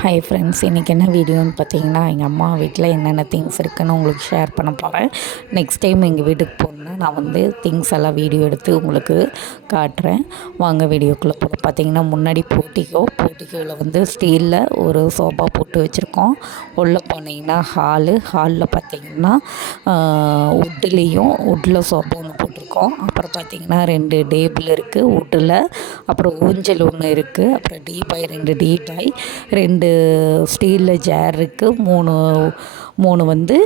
Hi friends, இன்றைக்கி என்ன வீடியோன்னு பார்த்தீங்கன்னா, எங்கள் அம்மா வீட்டில் என்னென்ன திங்ஸ் இருக்குதுன்னு உங்களுக்கு ஷேர் பண்ண போகிறேன். நெக்ஸ்ட் டைம் எங்கள் வீட்டுக்கு போகணுன்னா நான் வந்து திங்ஸ் எல்லாம் வீடியோ எடுத்து உங்களுக்கு காட்டுறேன். வாங்க வீடியோக்குள்ளே போகிறோம். பார்த்தீங்கன்னா முன்னாடி போர்ட்டிக்கோவில் வந்து ஸ்டீலில் ஒரு சோஃபா போட்டு வச்சுருக்கோம். உள்ளே போனீங்கன்னா ஹாலில் பார்த்தீங்கன்னா வுட்டில் சோஃபா ஒன்று போட்டிருக்கோம். அப்புறம் பார்த்தீங்கன்னா 2 டேபிள் இருக்குது வுட்டில். அப்புறம் ஊஞ்சல் ஒன்று இருக்குது. அப்புறம் டீபாய் 2 டீபாய், 2 ஸ்டீலில் சேர் இருக்குது. 3 வந்து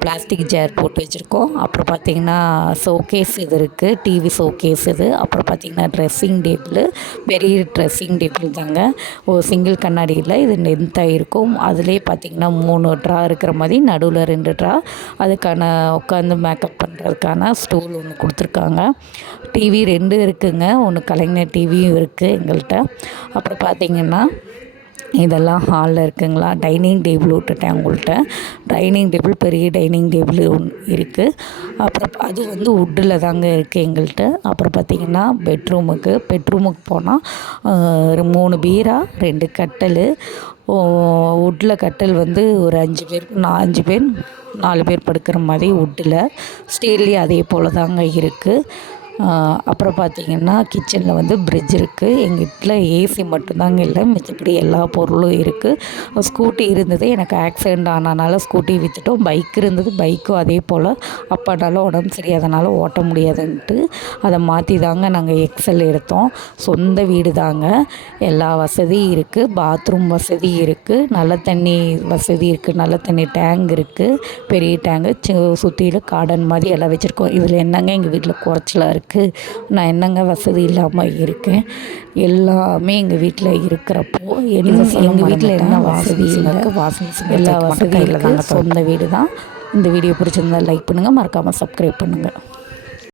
பிளாஸ்டிக் சேர் போட்டு வச்சுருக்கோம். அப்புறம் பார்த்திங்கன்னா ஷோகேஸ் இது இருக்குது, டிவி ஷோகேஸ் இது. அப்புறம் பார்த்திங்கன்னா ட்ரெஸ்ஸிங் டேபிள், பெரிய ட்ரெஸ்ஸிங் டேபிள் தாங்க. ஒரு சிங்கிள் கண்ணாடியில் இது லென்த்தாக இருக்கும். அதுலேயே பார்த்திங்கன்னா 3 ட்ரா இருக்கிற மாதிரி நடுவில் 2 ட்ரா, அதுக்கான உட்காந்து மேக்கப் பண்ணுறதுக்கான ஸ்டூல் ஒன்று கொடுத்துருக்காங்க. டிவி 2 இருக்குதுங்க. ஒன்று கலைஞர் டிவியும் இருக்குது எங்கள்கிட்ட. அப்புறம் பார்த்திங்கன்னா இதெல்லாம் ஹாலில் இருக்குங்களா. டைனிங் டேபிள் விட்டுட்டேன் உங்கள்கிட்ட. டைனிங் டேபிள், பெரிய டைனிங் டேபிள் ஒன்று இருக்குது. அப்புறம் அது வந்து வுட்டில் தாங்க இருக்குது எங்கள்கிட்ட. அப்புறம் பார்த்திங்கன்னா பெட்ரூமுக்கு போனால் 3 பீரா, 2 கட்டில். வுட்டில் கட்டில் வந்து ஒரு 5 பேர் 4 பேர் படுக்கிற மாதிரி வுட்டில். ஸ்டீல்லேயே அதே போல் தாங்க இருக்குது. அப்புறம் பார்த்திங்கன்னா கிச்சனில் வந்து ஃப்ரிட்ஜ் இருக்குது. எங்கள் வீட்டில் ஏசி மட்டும்தாங்க இல்லை, மிச்சப்படி எல்லா பொருளும் இருக்குது. ஸ்கூட்டி இருந்தது, எனக்கு ஆக்சிடெண்ட் ஆனதுனால ஸ்கூட்டி விற்றுட்டோம். பைக் இருந்தது, பைக்கும் அதே போல் அப்பானால உடம்பு சரியாதனால ஓட்ட முடியாதுன்ட்டு அதை மாற்றி தாங்க நாங்கள் எக்ஸல் எடுத்தோம். சொந்த வீடு தாங்க. எல்லா வசதியும் இருக்குது. பாத்ரூம் வசதி இருக்குது, நல்ல தண்ணி வசதி இருக்குது, நல்ல தண்ணி டேங்க் இருக்குது, பெரிய டேங்கு. சுற்றிலும் கார்டன் மாதிரி எல்லாம் வச்சுருக்கோம். இதில் என்னங்க எங்கள் வீட்டில் குறைச்சலாக இருக்குது? நான் என்னங்க வசதி இல்லாமல் இருக்கேன்? எல்லாமே எங்கள் வீட்டில் இருக்கிறப்போ எங்கள் வீட்டில் என்ன வசதி இருக்குது? எல்லா வசதியும் இருக்குது. சொந்த வீடு தான். இந்த வீடியோ பிடிச்சிருந்தா லைக் பண்ணுங்கள், மறக்காமல் சப்ஸ்கிரைப் பண்ணுங்கள்.